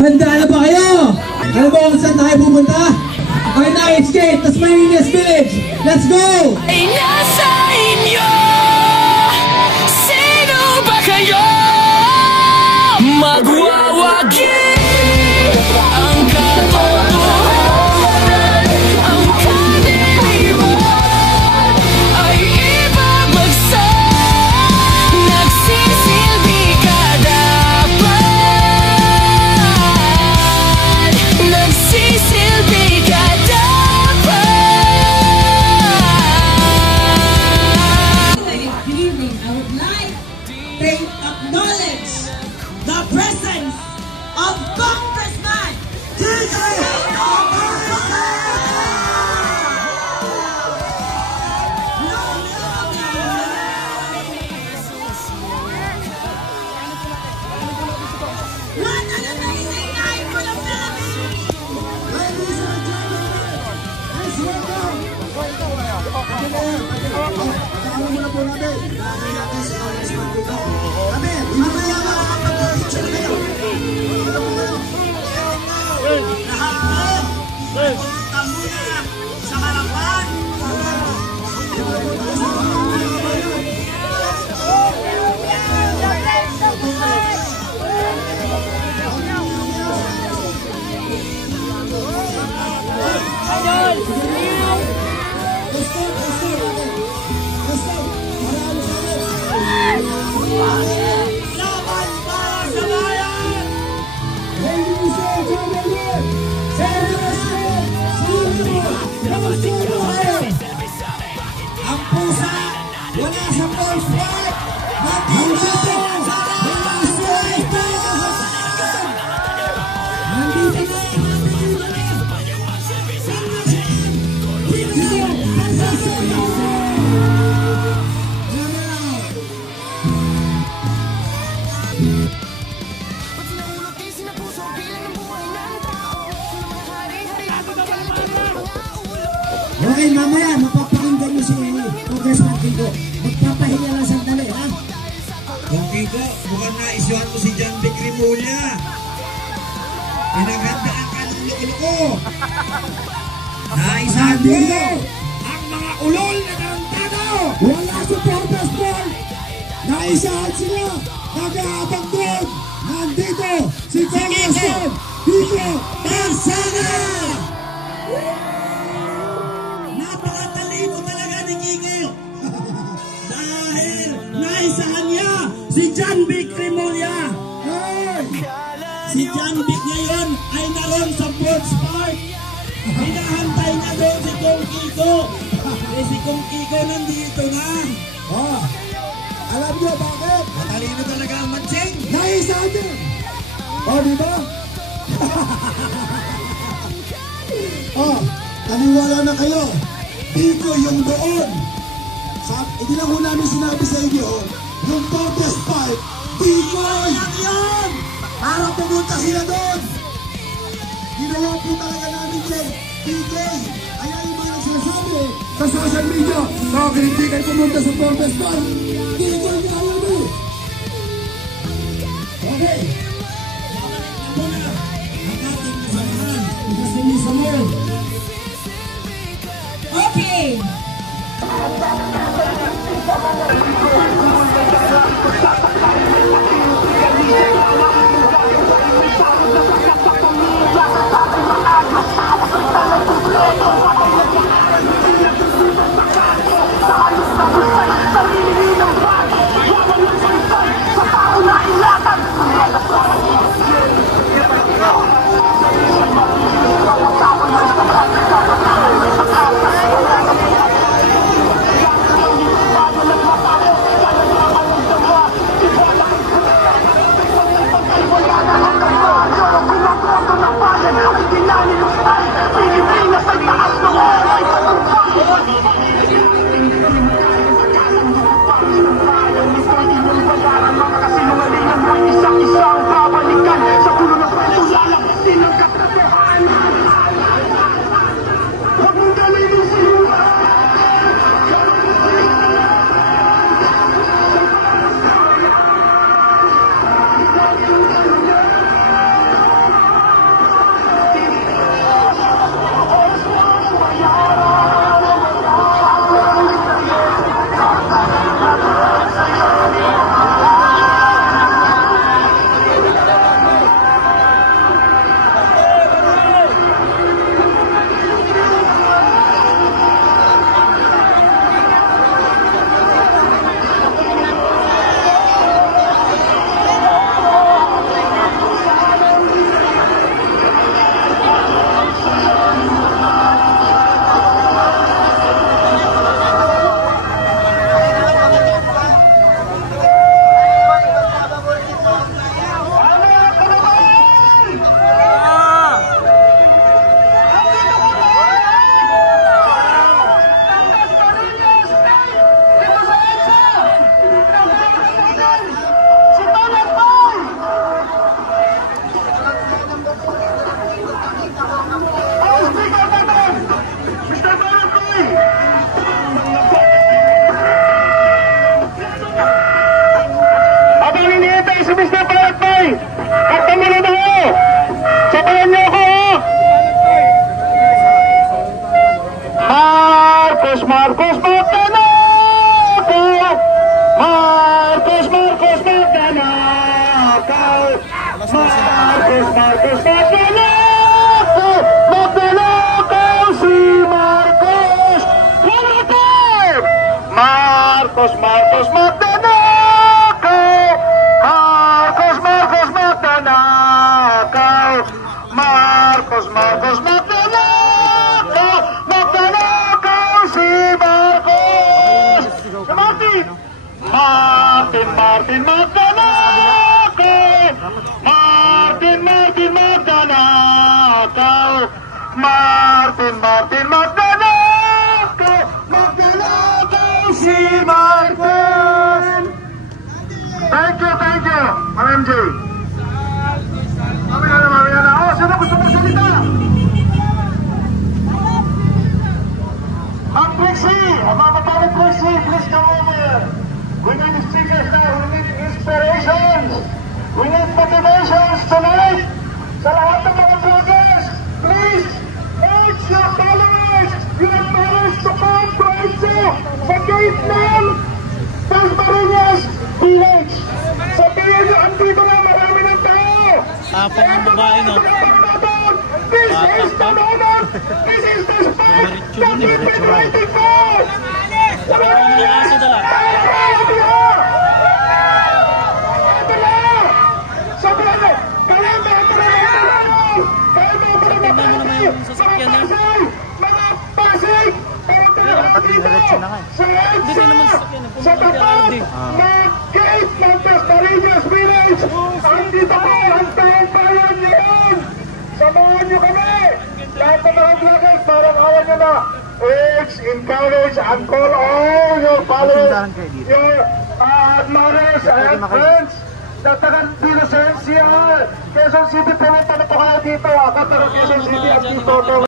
Handa na ba kayo? Alam mo kung saan tayo pupunta? Night Skate, Tasmaninas Village. Let's go! Ay nasa inyo, sino ba kayo? Magwawagi ang katotohanan, ang kadiliman ay ibabagsak. Nagsisilbi ka dapat, nagsisilbi ka dapat. Good evening. I would like to acknowledge the presence of Congressman DJ One and amazing night for the Philippines! Ladies and gentlemen, let's welcome! Kasama muna po natin. Dahil natin si Congressman dito. Kami, mamaya makakapag-picture na kayo. Lahat pumunta muna sa harapan. Laban para sa bayan! Ladies and gentlemen, ang pusa wala sa first part. Nandito sa first part. Nandito okay, mamaya mapapakinggan mo si Congressman Kiko. Magpapahinga lang sandali, ha? Kung Kiko, mukhang naisuhan mo si John Vic Rimulya. Pinaghandaan ka ng loko-loko. Naisahan mo ang mga ulol na tarantado. Wala sa purpose board. Naisahan sila. Nag-aabang doon. Nandito si Congressman Kiko Tarsana. Napakatalino talaga ni Kiko. Dahil naisahan niya si John Vic Rimulya. Si John Vic ngayon ay naroon sa Sports Park. Hinahantay niya doon si Kong Kiko. Si Kong Kiko nandito na. Oh, alam niyo bakit? Matalino talaga ang matsing. Naisahan niya. Oh, di ba? Oh, taniwala na kayo. Kiko yung doon. Hindi lang ho namin sinabi sa inyo, yung Torres Park, Kiko lang yun! Para pumunta sila doon! Ginawa po talaga namin yun, PK! Kaya yung mga nagsasabi sa social media, bakit hindi kayo pumunta sa Torres Park? Kiko yung alam mo! Okay! Babalik na muna ang ating kasamahan. Kasi misa mo. Okay! Marcos magnanakaw si Marcos. One more time! Marcos magnanakaw. Marcos magnanakaw. Marcos magnanakaw si Marcos. Martin magnanakaw. Martin magnanakaw. Martin magnanakaw si Marcos. Thank you, MJ. Mamaya na. Oh, sino gusto magsalita? Trixie, Mama Trixie, please come over. We need speakers now. We need inspirations. We need motivations tonight. Sa lahat ng mga vloggers, please urge your followers, to come to Enzo sa gate ng Tasmariñas Village. Sabihin nyo, andito na marami ng tao. Tapos ng babae, no? This is the moment. This is the spot that we've been waiting for. Sa tapat ng gate ng Tasmariñas Village, andito po ang taon-taon niyon. Samahan nyo kami! Lahat ng mga vloggers, parang awan nyo na. Urge, encourage, and call all your followers, your admirers and friends na taga dito sa NCR. Quezon City, pumunta na po kayo dito. Katulad Quezon City at dito.